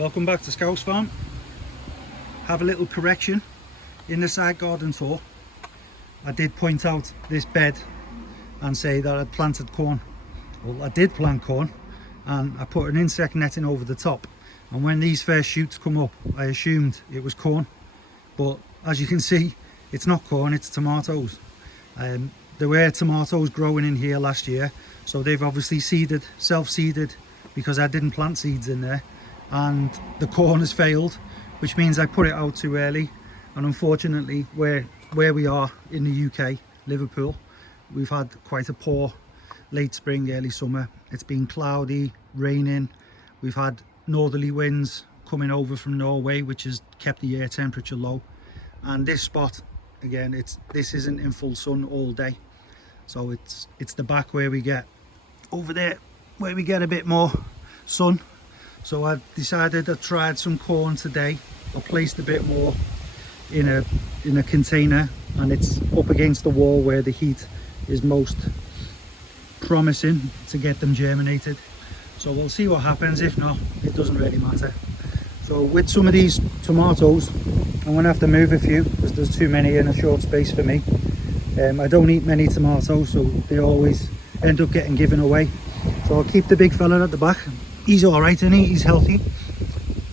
Welcome back to Scouse Farm. Have a little correction in the side garden tour. I did point out this bed and say that I'd planted corn. Well, I did plant corn and I put an insect netting over the top, and when these first shoots come up I assumed it was corn, but as you can see it's not corn, it's tomatoes. There were tomatoes growing in here last year, so they've obviously seeded, self-seeded, because I didn't plant seeds in there, and the corn has failed, which means I put it out too early. And unfortunately where we are in the UK, Liverpool, we've had quite a poor late spring, early summer. It's been cloudy, raining, we've had northerly winds coming over from Norway, which has kept the air temperature low. And this spot again, this isn't in full sun all day, so it's the back where we get over there where we get a bit more sun. So I've decided I tried some corn today. I placed a bit more in a container, and it's up against the wall where the heat is most promising to get them germinated. So we'll see what happens. If not, it doesn't really matter. So with some of these tomatoes, I'm gonna have to move a few because there's too many in a short space for me. I don't eat many tomatoes, so they always end up getting given away. So I'll keep the big fella at the back. He's all right, isn't he? He's healthy.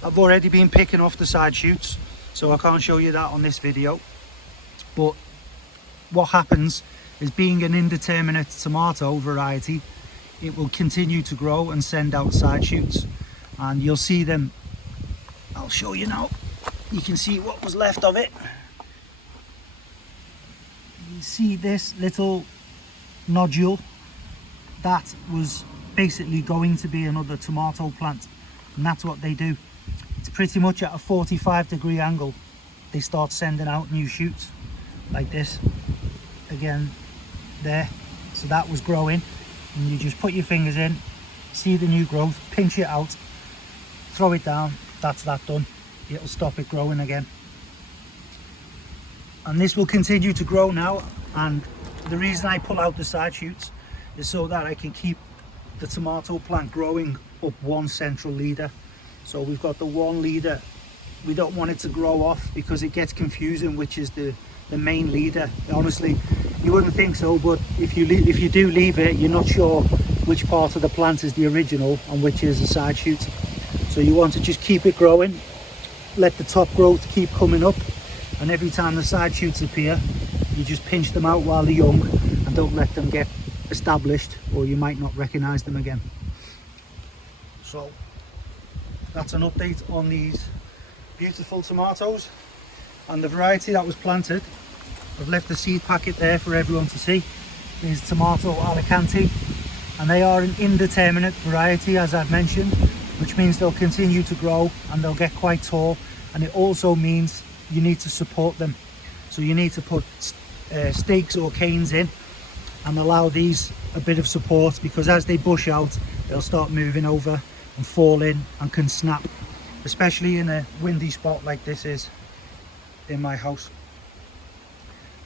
I've already been picking off the side shoots, so I can't show you that on this video. But what happens is, being an indeterminate tomato variety, it will continue to grow and send out side shoots, and you'll see them. I'll show you now. You can see what was left of it. You see this little nodule? That was basically going to be another tomato plant, and that's what they do. It's pretty much at a 45-degree angle. They start sending out new shoots like this again there. So that was growing, and you just put your fingers in, see the new growth, pinch it out, throw it down. That's that done. It'll stop it growing again, and this will continue to grow now. And the reason I pull out the side shoots is so that I can keep the tomato plant growing up one central leader. So we've got the one leader. We don't want it to grow off because it gets confusing which is the main leader. Honestly, you wouldn't think so, but if you do leave it, you're not sure which part of the plant is the original and which is the side shoot. So you want to just keep it growing, let the top growth keep coming up, and every time the side shoots appear, you just pinch them out while they're young and don't let them get established, or you might not recognize them again. So that's an update on these beautiful tomatoes and the variety that was planted. I've left the seed packet there for everyone to see. These tomato Alicante, and they are an indeterminate variety, as I've mentioned, which means they'll continue to grow and they'll get quite tall. And it also means you need to support them, so you need to put stakes or canes in and allow these a bit of support, because as they bush out they'll start moving over and fall in and can snap, especially in a windy spot like this is in my house.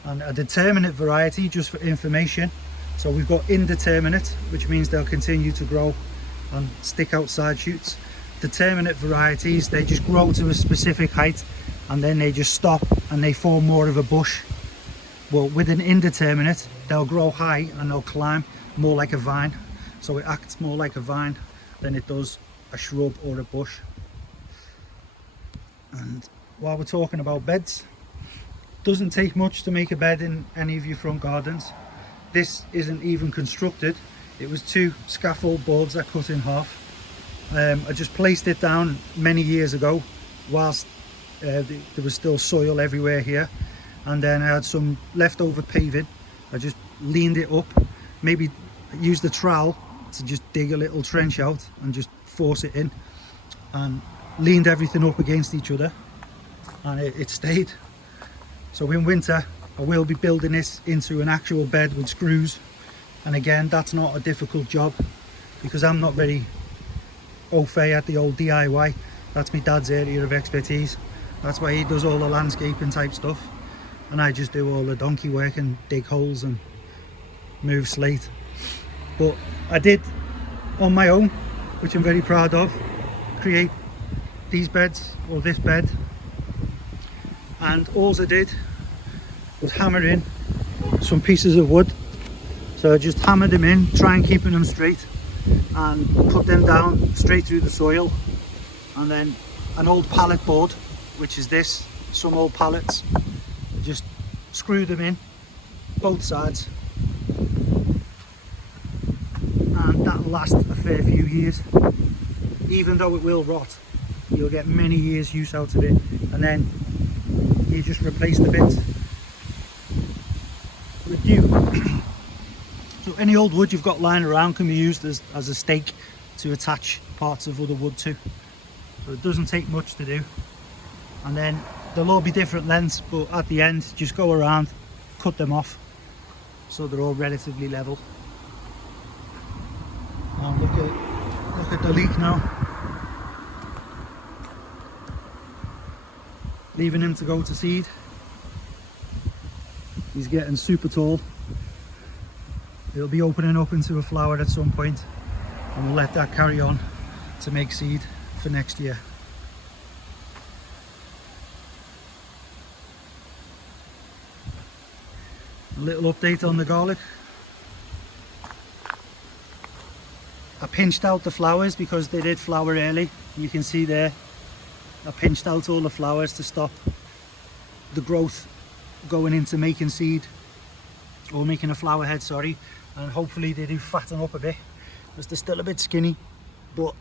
And a determinate variety, just for information, so we've got indeterminate, which means they'll continue to grow and stick out side shoots. Determinate varieties, they just grow to a specific height and then they just stop and they form more of a bush. Well, with an indeterminate, they'll grow high and they'll climb more like a vine. So it acts more like a vine than it does a shrub or a bush. And while we're talking about beds, doesn't take much to make a bed in any of your front gardens. This isn't even constructed. It was 2 scaffold boards I cut in half. I just placed it down many years ago whilst there was still soil everywhere here. And then I had some leftover paving. I just leaned it up, maybe used the trowel to just dig a little trench out and just force it in, and leaned everything up against each other, and it stayed. So in winter I will be building this into an actual bed with screws, and again, that's not a difficult job because I'm not very au fait at the old DIY. That's my dad's area of expertise. That's why he does all the landscaping type stuff, and I just do all the donkey work and dig holes and move slate. But I did, on my own, which I'm very proud of, create these beds, or this bed, and all I did was hammer in some pieces of wood. So I just hammered them in, try and keeping them straight, and put them down straight through the soil. And then an old pallet board, which is this, some old pallets, just screw them in both sides, and that'll last a fair few years. Even though it will rot, you'll get many years use out of it, and then you just replace the bits with new. So any old wood you've got lying around can be used as a stake to attach parts of other wood to. So it doesn't take much to do. And then they'll all be different lengths, but at the end just go around, cut them off so they're all relatively level. Now look at the leek now. Leaving him to go to seed. He's getting super tall. It'll be opening up into a flower at some point, and we'll let that carry on to make seed for next year. A little update on the garlic. I pinched out the flowers because they did flower early. You can see there, I pinched out all the flowers to stop the growth going into making seed, or making a flower head, sorry. And hopefully they do fatten up a bit, because they're still a bit skinny, but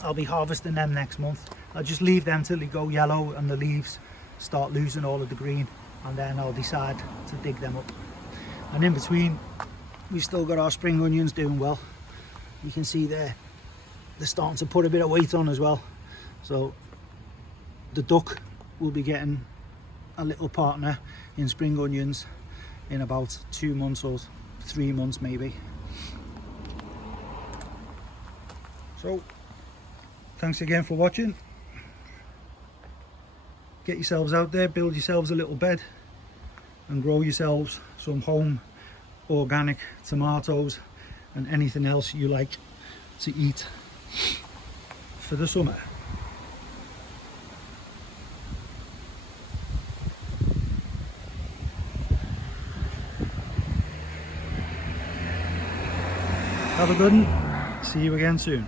I'll be harvesting them next month. I'll just leave them till they go yellow and the leaves start losing all of the green, and then I'll decide to dig them up. And in between, we've still got our spring onions doing well. You can see there, they're starting to put a bit of weight on as well. So the duck will be getting a little partner in spring onions in about 2 months or 3 months maybe. So thanks again for watching. Get yourselves out there, build yourselves a little bed, and grow yourselves some home organic tomatoes and anything else you like to eat for the summer. Have a good one. See you again soon.